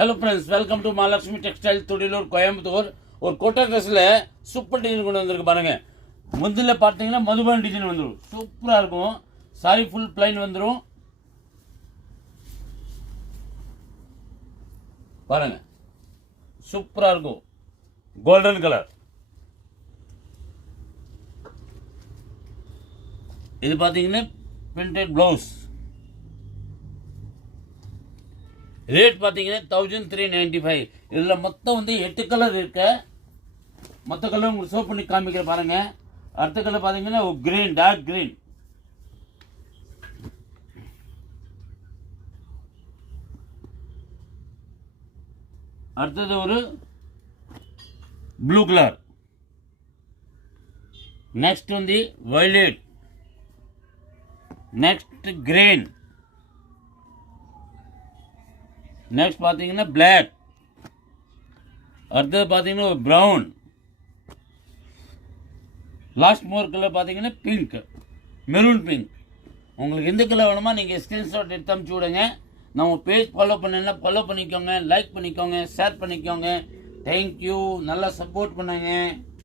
Hello friends, welcome to Mahalakshmi textile Thudiyalur Coimbatore. ஒரு கோட்டா ட்ரெஸ்ல சூப்பர் டிசைன் கொண்டு வந்திருக்கு பாருங்க. முந்தில பாத்தீங்கன்னா மதுபான் டிசைன் வந்துரும். சூப்பரா இருக்கும். சாரி ஃபுல் ப்ளைன் வந்துரும். பாருங்க, சூப்பரா இருக்கும். Golden colour. இது பாத்தீங்கன்னா பிரிண்டட் ப்ளவுஸ். ரேட் பார்த்தீங்கன்னா 1395. இதில் மொத்தம் வந்து 8 கலர் இருக்கு. மொத்த கலர் உங்களுக்கு ஷோ பண்ணி காமிக்கிற பாருங்க. அடுத்த கலர் பார்த்தீங்கன்னா கிரீன், டார்க் கிரீன். அடுத்தது ஒரு ப்ளூ கலர். நெக்ஸ்ட் வந்து வயலட். Next green. நெக்ஸ்ட் பார்த்தீங்கன்னா பிளாக். அடுத்தது பார்த்தீங்கன்னா ஒரு ப்ரௌன். லாஸ்ட் மோர் கலர் பார்த்தீங்கன்னா பிங்க், மெரூன் பிங்க். உங்களுக்கு எந்த கலர் வேணுமா நீங்கள் ஸ்க்ரீன்ஷாட் எடுத்து அனுப்பிச்சி விடுங்க. நம்ம பேஜ் ஃபாலோ பண்ணல, ஃபாலோ பண்ணிக்கோங்க, லைக் பண்ணிக்கோங்க, ஷேர் பண்ணிக்கோங்க. தேங்க்யூ. நல்லா சப்போர்ட் பண்ணுங்க.